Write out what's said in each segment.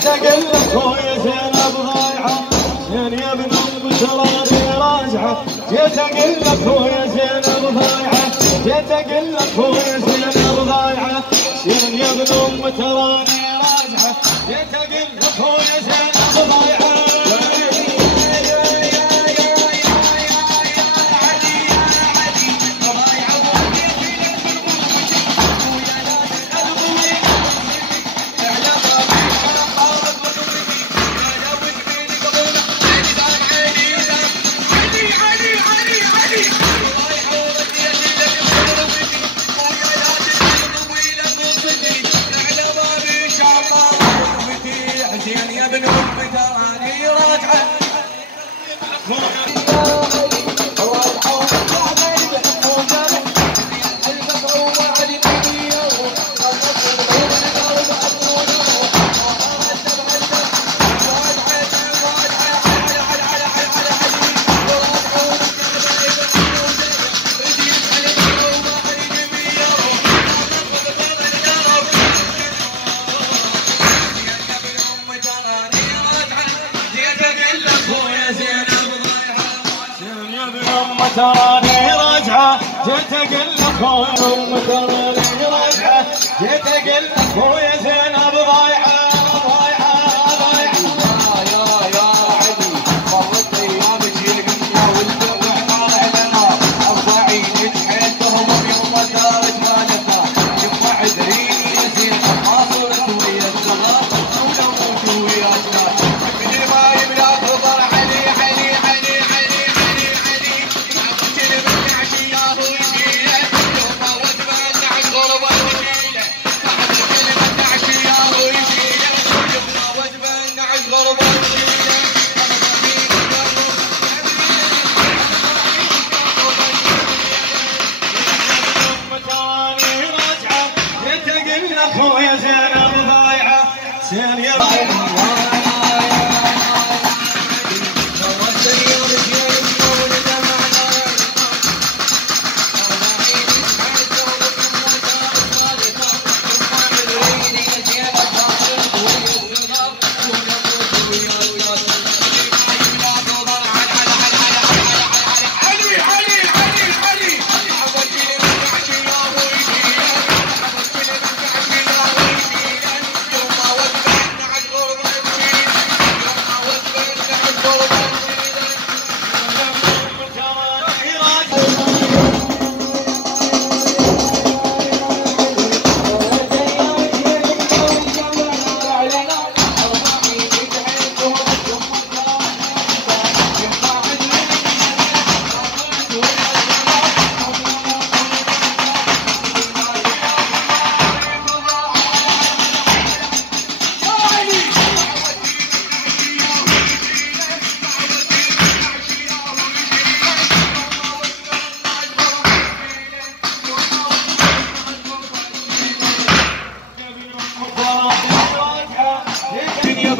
جيت اقول لك خويا زينب ضايعه زين يا ابن ام تراني راجعه جيت اقول لك خويا زينب ضايعه جيت اقول لك خويا زينب ضايعه زين يا ابن ام تراني راجعه جيت اقول لك خويا زينب ضايعه تراني راجعه جيت اقول لك خويا ام تراني راجعه جيت اقول لك خويا زينب ضايعه ضايعه ضايعه يا علي مرت ايام تجي القمه والبر عمار لنا الضعين تحيلهم يوم صارت مالتها يما عذريني يا زينب ما صرت ويا الزغار ولا موت ويا الزغار ابني ما يبلغ خضر علي علي علي علي خويا زينب ضايعه زين يا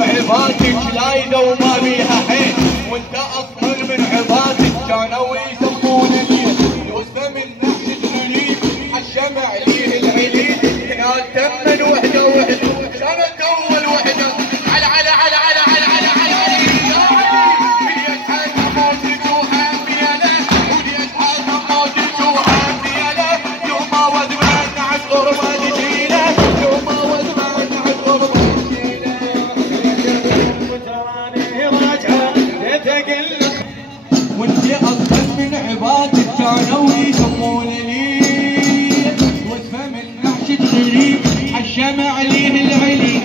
بعبادك لايده وما بيها حين وانت اصلا من عبادك كانوا يسمونني يوسف من نحشة غريب عالشمع ليه العليل كان تمن وحده وحده كانت اول وحده على على على على على على على يا علي يجحد موتك وحامي له ويجحد موتك وحامي له يوم ما ودمن عن قربه جيله يوم ما ودمن عن قربه وانت اصلا من عبادك كانوا يسمونني واسفه من نحشة غريب عالشمع ليه العلي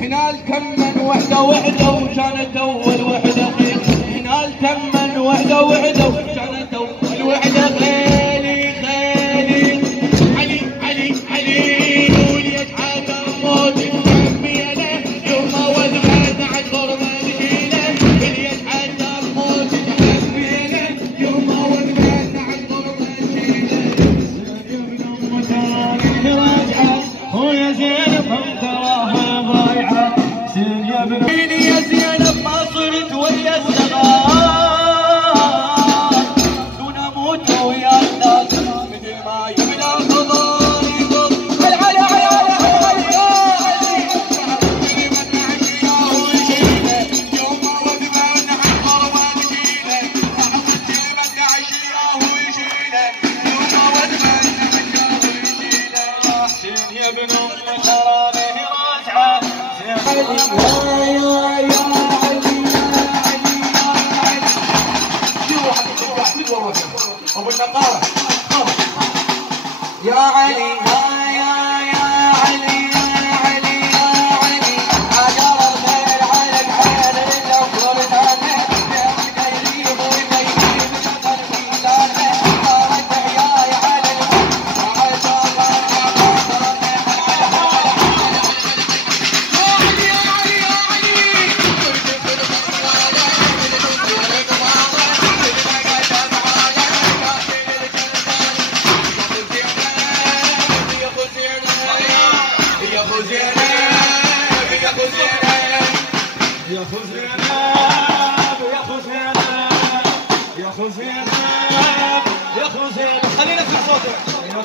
هنال تمن وحده وحده وكانت اول وحده خير هنال تمن وحده وحده وكانت اول وحده خيلي خيلي علي علي علي وليجحد موتك حمي له يوم ما ودمت عن قربه يا زينب ما صرت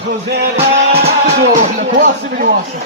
اخو زينب روح لك واسم الواسم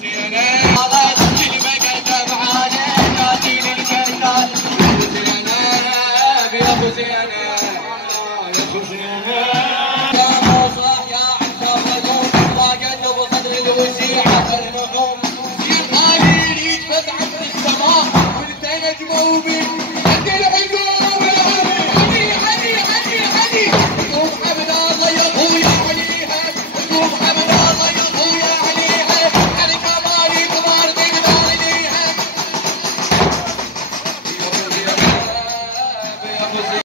Yeah.